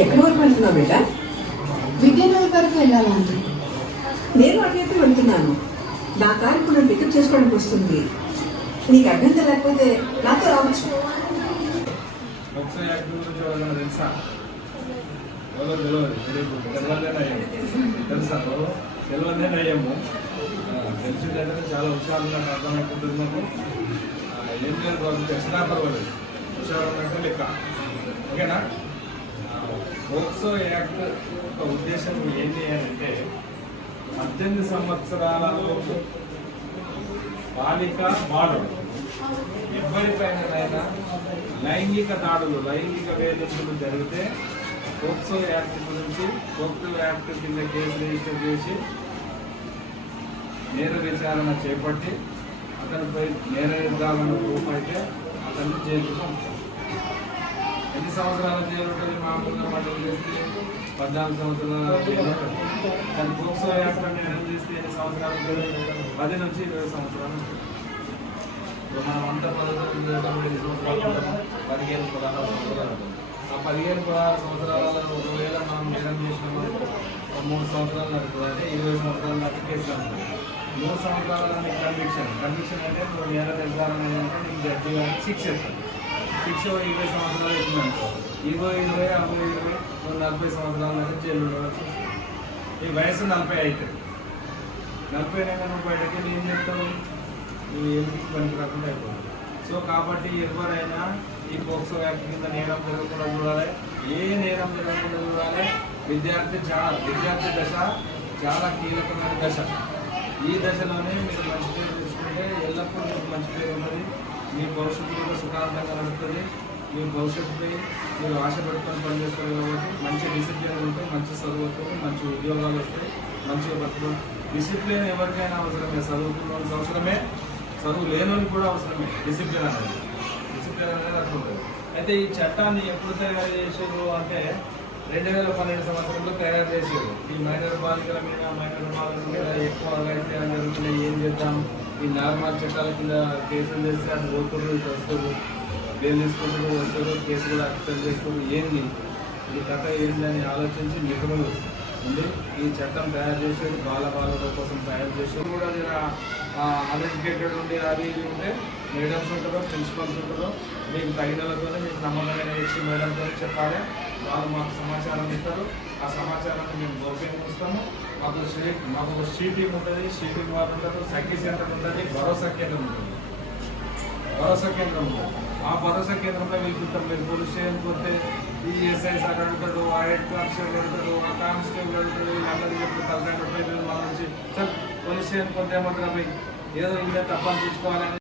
ఎక్కడి వరకు వెళ్తున్నావు బిడ్డ? విద్యానగర్ వరకు వెళ్ళాలండి. నేను అటువైపు వెళ్తున్నాను. నా కారు ఇప్పుడు నన్ను పికప్ చేసుకోవడానికి వస్తుంది. నీకు అభ్యంతరం లేకపోతే నాతో రావచ్చు. తెలిసిందంటే చాలా హుషారుగా అర్థమైపోతున్నాము. ఏం లేదు వాళ్ళు తెలిసినా పర్వాలేదు, హుషారు అంటే లెక్క. ఓకేనా? పోక్సో యాక్ట్ యొక్క ఉద్దేశం ఏంటి అంటే 18 సంవత్సరాలలోపు బాలిక బాలుడు ఎవరిపైనైనా లైంగిక దాడులు, లైంగిక వేధింపులు జరిగితే పోక్సో యాక్ట్ గురించి పోక్సో యాక్ట్ కింద కేసు రిజిస్టర్ చేసి నేర విచారణ చేపట్టి అతనిపై నేర నిర్ధారణ ప్రూఫ్ అయితే అతన్ని జైలుకి పంపుతాం. ఎన్ని సంవత్సరాల జైలు ఉంటుంది? మామూలుగా మటన్ చేస్తే 14 సంవత్సరాల జైలు ఉంటుంది. కానీ పోక్సో యాక్ట్ నేరం చేస్తే ఎన్ని సంవత్సరాలు ఉంటుంది? 10 నుంచి 20 సంవత్సరాలు ఉంటుంది. ఇప్పుడు మనం అంతా 15 సంవత్సరాలు 15-16 సంవత్సరాలు ఉంటుంది. ఆ 15-16 సంవత్సరాలలో ఒకవేళ మనం నేరం చేసినాము 3 సంవత్సరాలు నడుపుతుంది, అంటే 20 సంవత్సరాల దాకా కేసులు ఉంటుంది. 3 సంవత్సరాల కన్విక్షన్ అంటే నువ్వు నేర నిర్ధారణ ఏంటంటే నీకు జడ్జి గారికి శిక్ష ఇస్తుంది. శిక్ష 20 సంవత్సరాలు ఇచ్చిందనుకో, 20, 40 సంవత్సరాల దాకా జైలు ఉండవచ్చు. ఈ వయసు 40 అవుతుంది. 40 అయినా నువ్వు బయటకి ఏం చెప్తావు? నువ్వు ఏమి పనికి రాకుండా అయిపోతుంది. సో కాబట్టి ఎవరైనా ఈ పోక్సో యాక్ట్ కింద నేరం జరగకుండా చూడాలి. ఏ నేరం జరగకుండా చూడాలి. విద్యార్థి దశ చాలా కీలకమైన దశ. ఈ దశలోనే మీరు మంచి పేరు తెచ్చుకుంటే ఎల్లప్పుడూ మీకు మంచి పేరు ఉన్నది. మీ భవిష్యత్తు కూడా సుఖాంతంగా నడుస్తుంది. మీ భవిష్యత్తుపై మీరు ఆశ పెట్టుకొని పనిచేస్తారు కాబట్టి మంచి డిసిప్లిన్ ఉంటే మంచి చదువు వస్తుంది, మంచి ఉద్యోగాలు వస్తాయి, మంచిగా బతుకుతాం. డిసిప్లిన్ ఎవరికైనా అవసరమే, చదువుకున్న వాళ్ళకి అవసరమే, చదువు లేని కూడా అవసరమే. డిసిప్లిన్ అనేది అట్లా ఉంటుంది. అయితే ఈ చట్టాన్ని ఎప్పుడు తయారు చేసారు అంటే 2012 సంవత్సరంలో తయారు చేసారు. ఈ మైనర్ బాలికల మీద, మైనర్ బాలికల మీద ఎక్కువ అఘాయిత్యాలు జరుగుతున్నాయి, ఏం చేద్దాం, ఈ నార్మల్ చట్టాల కింద కేసులు చేస్తే అది పోతున్నారు, ఇటు వస్తారు, బెయిల్ తీసుకుంటారు, వస్తారు, కేసు కూడా అక్సెప్ట్ చేస్తారు. ఏంది ఈ కథ ఏందని ఆలోచించి నిపుణులు ఉంది ఈ చట్టం తయారు చేసేది. బాలల కోసం తయారు చేసేది కూడా అన్ఎడ్యుకేటెడ్ ఉండి అది ఇది ఉంటే మేడమ్స్ ఉంటారో, ప్రిన్సిపల్స్ ఉంటారో, మీకు తగినలతోనే మీకు నమ్మకమైన వ్యక్తి మేడంతో చెప్పాలి. వాళ్ళు మాకు సమాచారం ఇస్తారు. ఆ సమాచారాన్ని మేము గోప్యంగా ఇస్తాము. మాకు ఒక షీటింగ్ ఉంటుంది, షీటింగ్ వాళ్ళు ఉంటారు, సఖీ సెంటర్ ఉంటుంది, భరోసా కేంద్రం ఉంటుంది. ఆ భరోసా కేంద్రంలో వెళ్తుంటాం. మీరు పోలీస్ స్టేషన్కి పోతే ఈ ఎస్ఐ సార్ అడుగుతాడు, ఆ హెడ్ కానిస్టేబుల్ అడుగుతాడు, ఆ కానిస్టేబుల్ అడుగుతాడు, వీళ్ళందరూ చెప్పి తలకాయ మన నుంచి సార్ పోలీస్ స్టేషన్కి పోతే ఏమంటారు, ఏదో ఇంకా తప్పని తీసుకోవాలని